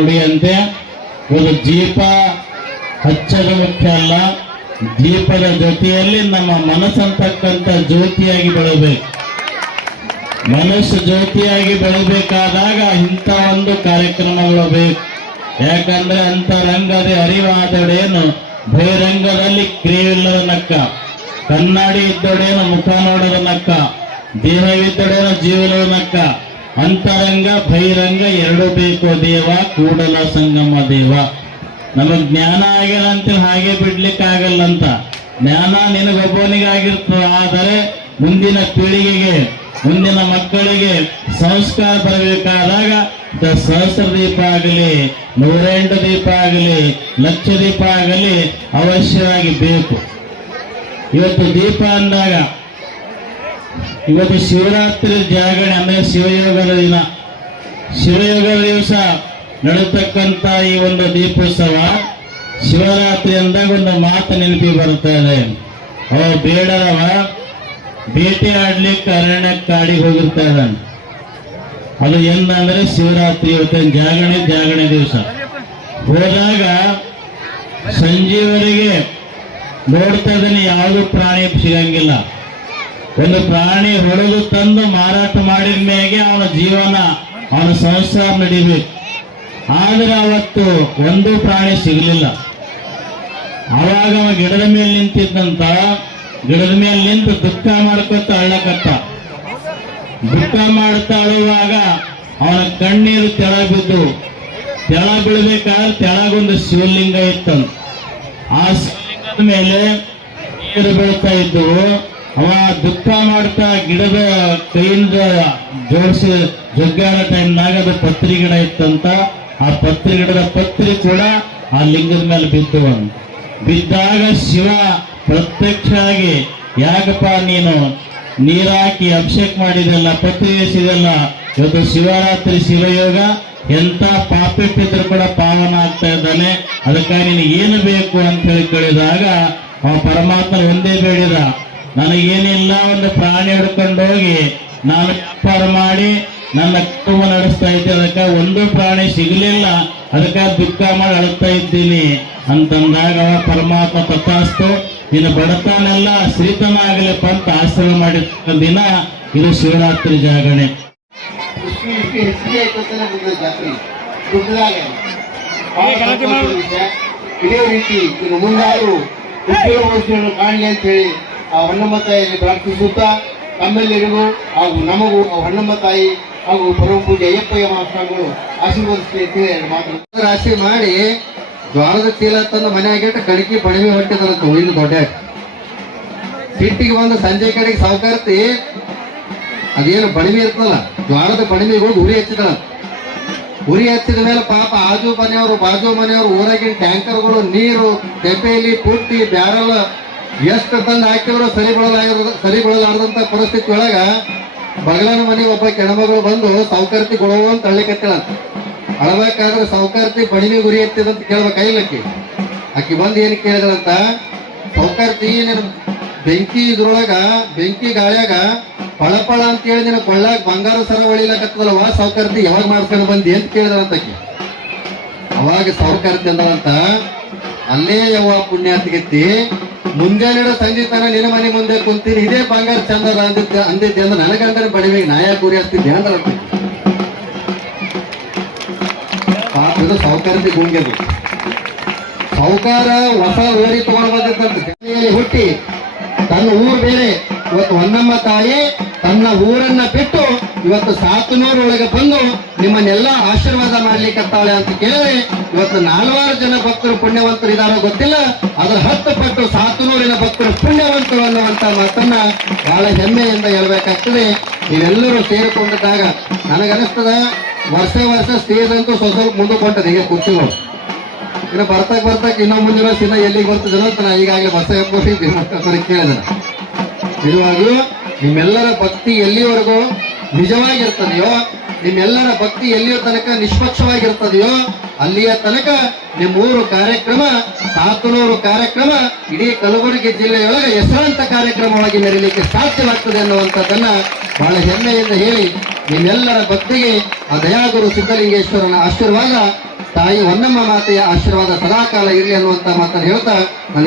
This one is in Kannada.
ನುಡಿಯಂತೆ ಒಂದು ದೀಪ ಹಚ್ಚದ ಮುಖ್ಯ ಅಲ್ಲ, ದೀಪದ ಜೊತೆಯಲ್ಲಿ ನಮ್ಮ ಮನಸ್ಸಂತಕ್ಕಂಥ ಜ್ಯೋತಿಯಾಗಿ ಬೆಳಬೇಕು. ಮನಸ್ಸು ಜ್ಯೋತಿಯಾಗಿ ಬೆಳಬೇಕಾದಾಗ ಇಂಥ ಒಂದು ಕಾರ್ಯಕ್ರಮಗಳು ಬೇಕು. ಯಾಕಂದ್ರೆ ಅಂತರಂಗದ ಅರಿವಾದೊಡೇನು ಬಹಿರಂಗದಲ್ಲಿ ಕ್ರಿಯೆಯಿಲ್ಲದ ನಕ್ಕ, ಕನ್ನಡಿ ಇದ್ದೊಡೇನು ಮುಖ ನೋಡದ ನಕ್ಕ, ದೇಹವಿದ್ದೊಡೇನು ಜೀವನದ ನಕ್ಕ. ಅಂತರಂಗ ಬಹಿರಂಗ ಎರಡು ಬೇಕು ದೇವ, ಕೂಡಲ ಸಂಗಮ ದೇವ. ನಮಗ್ ಜ್ಞಾನ ಆಗ್ಯಾರಂತ ಹಾಗೆ ಬಿಡ್ಲಿಕ್ಕೆ ಆಗಲ್ಲಂತ. ಜ್ಞಾನ ನಿನಗೊಬ್ಬನಿಗಾಗಿರ್ತದೆ, ಆದರೆ ಮುಂದಿನ ಪೀಳಿಗೆಗೆ, ಮುಂದಿನ ಮಕ್ಕಳಿಗೆ ಸಂಸ್ಕಾರ ಬರಬೇಕಾದಾಗ ಸಹಸ್ರ ದೀಪ ಆಗಲಿ, 108 ದೀಪ ಆಗಲಿ, 1,00,000 ದೀಪ ಆಗಲಿ ಅವಶ್ಯವಾಗಿ ಬೇಕು. ಇವತ್ತು ದೀಪ ಅಂದಾಗ ಇವತ್ತು ಶಿವರಾತ್ರಿ ಜಾಗರಣೆ ಅಂದ್ರೆ ಶಿವಯೋಗದ ದಿನ. ಶಿವಯೋಗದ ದಿವಸ ನಡೆತಕ್ಕಂಥ ಈ ಒಂದು ದೀಪೋತ್ಸವ, ಶಿವರಾತ್ರಿ ಅಂದಾಗ ಒಂದು ಮಾತು ನೆನಪಿ ಬರ್ತಾ ಇದೆ. ಅವ ಬೇಡರವ ಬೇಟೆ ಆಡ್ಲಿಕ್ಕೆ ಅರಣ್ಯಕ್ಕೆ ಕಾಡಿಗೆ ಹೋಗಿರ್ತಾ ಇದ್ದಾನೆ. ಅದು ಏನಂದ್ರೆ ಶಿವರಾತ್ರಿ ಇವತ್ತಿನ ಜಾಗರಣೆ ದಿವಸ ಹೋದಾಗ ಸಂಜೆವರೆಗೆ ನೋಡ್ತಾ ಇದ್ದಾನೆ, ಯಾವುದು ಪ್ರಾಣಿ ಸಿಗಂಗಿಲ್ಲ. ಒಂದು ಪ್ರಾಣಿ ಹೊಡೆದು ತಂದು ಮಾರಾಟ ಮಾಡಿದ ಮೇಲೆ ಅವನ ಜೀವನ, ಅವನ ಸಂಸಾರ ನಡಿಬೇಕು. ಆದ್ರೆ ಅವತ್ತು ಒಂದು ಪ್ರಾಣಿ ಸಿಗಲಿಲ್ಲ. ಅವಾಗ ಅವ ಗಿಡದ ಮೇಲೆ ನಿಂತಿದ್ದಂತ, ಗಿಡದ ಮೇಲೆ ನಿಂತು ದುಃಖ ಮಾಡ್ಕೊತ ಅಳ್ಳಕತ್ತ. ದುಃಖ ಮಾಡ್ತಾ ಅಳುವಾಗ ಅವನ ಕಣ್ಣೀರು ತೆಳ ಬಿದ್ದು, ತೆಳ ಬೀಳ್ಬೇಕಾದ್ರೆ ತೆಳಗೊಂದು ಶಿವಲಿಂಗ ಇತ್ತಂತ. ಆ ಶಿವಲಿಂಗದ ಮೇಲೆ ನೀರು ಬೀಳ್ತಾ ಇದ್ದವು. ಅವ ದುಃಖ ಮಾಡ್ತಾ ಗಿಡದ ಕೈಯಿಂದ ಜೋಡಿಸಿ ಜಗ್ಗಾಡೋ ಟೈಮ್ನಾಗ ಅದು ಪತ್ರಿ ಗಿಡ ಇತ್ತಂತ. ಆ ಪತ್ರಿ ಗಿಡದ ಪತ್ರಿ ಕೂಡ ಆ ಲಿಂಗದ ಮೇಲೆ ಬಿದ್ದಾಗ ಶಿವ ಪ್ರತ್ಯಕ್ಷ ಆಗಿ, ಯಾಕಪ್ಪ ನೀನು ನೀರಾಕಿ ಅಭಿಷೇಕ ಮಾಡಿದೆಲ್ಲ, ಪತ್ರಿ ಎಸಿದೆಲ್ಲ, ಇವತ್ತು ಶಿವರಾತ್ರಿ ಶಿವಯೋಗ, ಎಂತ ಪಾಪಿಟ್ಟಿದ್ರು ಕೂಡ ಪಾವನ ಆಗ್ತಾ ಇದ್ದಾನೆ, ಅದಕ್ಕಾಗಿ ನಿನಗೆ ಏನು ಬೇಕು ಅಂತ ಹೇಳಿ ಕೇಳಿದಾಗ ಅವ ಪರಮಾತ್ಮನ ಒಂದೇ ಬೇಡಿದ, ನನಗೇನಿಲ್ಲ, ಒಂದು ಪ್ರಾಣಿ ಹಿಡ್ಕೊಂಡು ಹೋಗಿ ನಾನು ವ್ಯಾಪಾರ ಮಾಡಿ ನನ್ನ ಕುಟುಂಬ ನಡೆಸ್ತಾ ಇದ್ದೆ, ಅದಕ್ಕೆ ಒಂದು ಪ್ರಾಣಿ ಸಿಗಲಿಲ್ಲ, ಅದಕ್ಕೆ ದುಃಖ ಮಾಡಿ ಅಳ್ತಾ ಇದ್ದೀನಿ ಅಂತಂದಾಗ ಅವ ಪರಮಾತ್ಮ ತಥಾಸ್ತು, ನಿನ್ನ ಬಡತನೆಲ್ಲ ಶ್ರೀತನ ಆಗಲಿಪ್ಪ ಅಂತ ಆಶ್ರಯ ಮಾಡಿದ ದಿನ ಇದು ಶಿವರಾತ್ರಿ ಜಾಗರಣೆ. ಇದೇ ರೀತಿ ಇನ್ನು ಮುಂದಾದರೂ ಉದ್ಯೋಗವನ್ನು ಕಾಣಲಿ ಅಂತ ಹೇಳಿ ಆ ಹೊನ್ನಮ್ಮ ತಾಯಿಯಲ್ಲಿ ಪ್ರಾರ್ಥಿಸುತ್ತಾ ತಮ್ಮೆಲ್ಲರಿಗೂ ಹಾಗೂ ನಮಗೂ ಆ ಹೊನ್ನಮ್ಮ ತಾಯಿ ಹಾಗೂ ಪರಮ ಪೂಜೆ ಅಯ್ಯಪ್ಪಯ್ಯ ಮಹಾಸ್ವಾಮಿಗಳು ಆಶೀರ್ವದಿಸಿ ಮಾತು ರಾಶಿ ಮಾಡಿ ಜ್ವಾಳದ ಚೀಲ ತಂದು ಮನೆ ಆಗಿಟ್ಟು ಕಡಿಕೆ ಬಣಿಮೆ ಹೊಟ್ಟಿದಂತ ಇನ್ನು ದೊಡ್ಡ ಸಿಟ್ಟಿಗೆ ಬಂದು ಸಂಜೆ ಕಡೆಗೆ ಸಾವುಕಾರ್ತಿ ಅದೇನು ಬಣಿಮೆ ಇರ್ತಲ್ಲ, ಜ್ವಾಳದ ಬಣಿಮೆಗೆ ಹೋಗಿ ಉರಿ ಹಚ್ಚಿದ. ಉರಿ ಹಚ್ಚಿದ ಮೇಲೆ ಪಾಪ ಆಜು ಮನೆಯವರು ಬಾಜು ಮನೆಯವರು ಊರಾಗಿನ ಟ್ಯಾಂಕರ್ಗಳು ನೀರು ತೆಪ್ಪೆಯಲ್ಲಿ ಪುಟ್ಟಿ ಬ್ಯಾರಲ್ ಎಷ್ಟು ತಂದು ಹಾಕಿದ್ರು ಸರಿ ಬೀಳಲಾರದಂತ ಪರಿಸ್ಥಿತಿ ಒಳಗ ಬಗಲನ ಮನೆಗೆ ಒಬ್ಬ ಕೆಣಮಗಳು ಬಂದು ಸಾವುಕಾರ್ತಿ ಕೊಡುವ ಅಂತ ಅಳ್ಳಿಕತ್ತಿಳಂತ. ಅಳಬೇಕಾದ್ರೆ ಸಾವುಕಾರ್ತಿ ಬಣಿಮೆ ಗುರಿ ಎತ್ತಿದಂತ ಕೇಳ್ಬೇಕಾಗಿಲ್ಲಕ್ಕಿ. ಆಕಿ ಬಂದು ಏನು ಕೇಳಿದ್ರಂತ, ಸಾವುಕಾರ್ತಿ ನೀನು ಬೆಂಕಿ ಇದ್ರೊಳಗ ಬೆಂಕಿ ಗಾಳ್ಯಾಗ ಪಳಪಳ ಅಂತ ಹೇಳಿ ನೀನು ಕೊಳ್ಳಾಗ ಬಂಗಾರ ಸರ ಹೊಳಿಲಕತ್ತದಲ್ವ, ಸಾವುಕಾರ್ತಿ ಯಾವಾಗ ಮಾಡ್ಕೊಂಡು ಬಂದಿ ಅಂತ ಕೇಳಿದ್ರಂತ ಆಕಿ. ಅವಾಗ ಸಾವುಕಾರ್ತಿ ಅಂದಳಂತ, ಅಲ್ಲೇ ಯಾವ ಪುಣ್ಯಾತಿಗೆತ್ತಿ ಮುಂಜಾನೆ ಸಂಜೆ ತನ ನಿನ್ನ ಮನೆ ಮುಂದೆ ಕುಂತೀನಿ, ಇದೇ ಬಂಗಾರ ಚಂದ ಅಂದಿದ್ದೆ ಅಂದ್ರೆ ನನಗಂದ್ರೆ ಬಣಿಮೆಗೆ ನಾಯ ಗುರಿ ಹಚ್ತಿದ್ದೆ ಅಂತ ಪಾಪದ ಸಾವುಕಾರತಿ ಗುಂಗೆದು. ಸಾವುಕಾರ ಹೊಸ ಓರಿ ತಗೊಂಡು ಬಂದಿದ್ದಂತೆ, ಹುಟ್ಟಿ ತನ್ನ ಊರು ಬೇರೆ. ಇವತ್ತು ಹೊನ್ನಮ್ಮ ತಾಯಿ ತನ್ನ ಊರನ್ನ ಬಿಟ್ಟು ಇವತ್ತು ಸಾತನೂರೊಳಗೆ ಬಂದು ನಿಮ್ಮನ್ನೆಲ್ಲ ಆಶೀರ್ವಾದ ಮಾಡ್ಲಿಕ್ಕತ್ತಾಳೆ ಅಂತ ಕೇಳಿದ್ರೆ ಇವತ್ತು 4 ಜನ ಭಕ್ತರು ಪುಣ್ಯವಂತರು ಇದಾರೋ ಗೊತ್ತಿಲ್ಲ, ಅದ್ರ 10 ಪಟ್ಟು ಸಾತನೂರಿನ ಭಕ್ತರು ಪುಣ್ಯವಂತರು ಅನ್ನುವಂತ ಮಾತನ್ನ ಬಹಳ ಹೆಮ್ಮೆಯಿಂದ ಹೇಳ್ಬೇಕಾಗ್ತದೆ. ನೀವೆಲ್ಲರೂ ಸೇರಿಕೊಂಡಿದ್ದಾಗ ನನಗನಿಸ್ತದ ವರ್ಷ ಸ್ಟೇಜ್ ಅಂತೂ ಸ್ವಲ್ಪ ಮುಂದಕ್ಕೆ ಹೊಂಟದ. ಈಗ ಕುರ್ಚಿಗಳು ಇನ್ನು ಬರ್ತಾಕ್ ಇನ್ನೊಂದು ಮುಂದಿನ ಸಿನ ಎಲ್ಲಿಗೆ ಬರ್ತದನೋ ಅಂತ ನಾ ಈಗಾಗಲೇ ಬಸ್ ಕೇಳಿದ. ನಿಜವಾಗ್ಲೂ ನಿಮ್ಮೆಲ್ಲರ ಭಕ್ತಿ ಎಲ್ಲಿವರೆಗೂ ನಿಜವಾಗಿರ್ತದೆಯೋ, ನಿಮ್ಮೆಲ್ಲರ ಭಕ್ತಿ ಎಲ್ಲಿಯ ತನಕ ನಿಷ್ಪಕ್ಷವಾಗಿರ್ತದೆಯೋ ಅಲ್ಲಿಯ ತನಕ ನಿಮ್ಮೂರು ಕಾರ್ಯಕ್ರಮ, ಸಾತನೂರು ಕಾರ್ಯಕ್ರಮ ಇಡೀ ಕಲಬುರಗಿ ಜಿಲ್ಲೆಯೊಳಗೆ ಹೆಸರಾಂತ ಕಾರ್ಯಕ್ರಮವಾಗಿ ಮೆರೀಲಿಕ್ಕೆ ಸಾಧ್ಯವಾಗ್ತದೆ ಅನ್ನುವಂಥದ್ದನ್ನ ಬಹಳ ಹೆಮ್ಮೆಯಿಂದ ಹೇಳಿ ನಿಮ್ಮೆಲ್ಲರ ಭಕ್ತಿಗೆ ಆ ದಯಾಗುರು ಸಿದ್ಧಲಿಂಗೇಶ್ವರನ ಆಶೀರ್ವಾದ, ತಾಯಿ ಹೊನ್ನಮ್ಮ ಮಾತೆಯ ಆಶೀರ್ವಾದ ಸದಾಕಾಲ ಇರಲಿ ಅನ್ನುವಂತ ಮಾತನ್ನು ಹೇಳ್ತಾ ನಾನು